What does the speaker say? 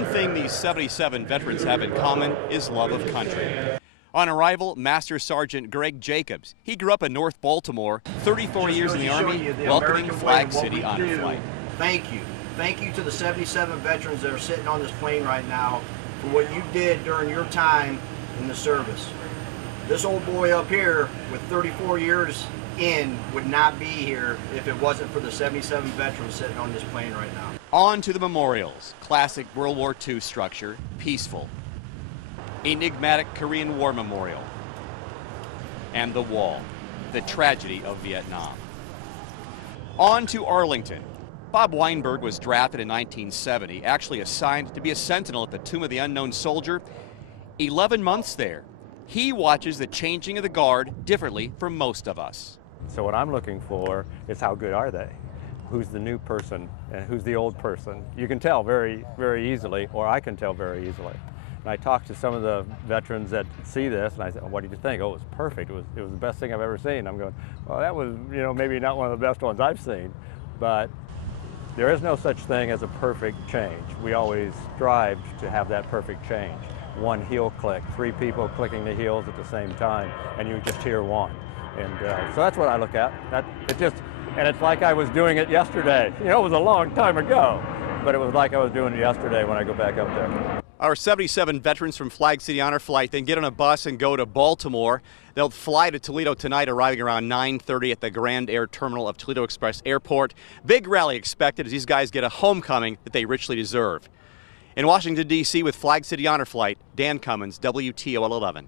One thing these 77 veterans have in common is love of country. On arrival, Master Sergeant Greg Jacobs. He grew up in North Baltimore, 34 years in the Army, welcoming Flag City Honor Flight. Thank you. Thank you to the 77 veterans that are sitting on this plane right now for what you did during your time in the service. This old boy up here with 34 years in would not be here if it wasn't for the 77 veterans sitting on this plane right now. On to the memorials. Classic World War II structure, peaceful. Enigmatic Korean War Memorial. And the wall, the tragedy of Vietnam. On to Arlington. Bob Weinberg was drafted in 1970, actually assigned to be a sentinel at the Tomb of the Unknown Soldier. 11 months there. He watches the changing of the guard differently from most of us. So what I'm looking for is how good are they? Who's the new person and who's the old person? You can tell very, very easily, or I can tell very easily. And I talked to some of the veterans that see this, and I said, what did you think? Oh, it was perfect. It was the best thing I've ever seen. I'm going, well, that was, maybe not one of the best ones I've seen, but there is no such thing as a perfect change. We always strive to have that perfect change. One heel click, 3 people clicking the heels at the same time, and you just hear one. And so that's what I look at. And it's like I was doing it yesterday. It was a long time ago, but it was like I was doing it yesterday when I go back up there. Our 77 veterans from Flag City Honor Flight then get on a bus and go to Baltimore. They'll fly to Toledo tonight, arriving around 9:30 at the Grand Air Terminal of Toledo Express Airport. Big rally expected as these guys get a homecoming that they richly deserve. In Washington, D.C. with Flag City Honor Flight, Dan Cummins, WTOL 11.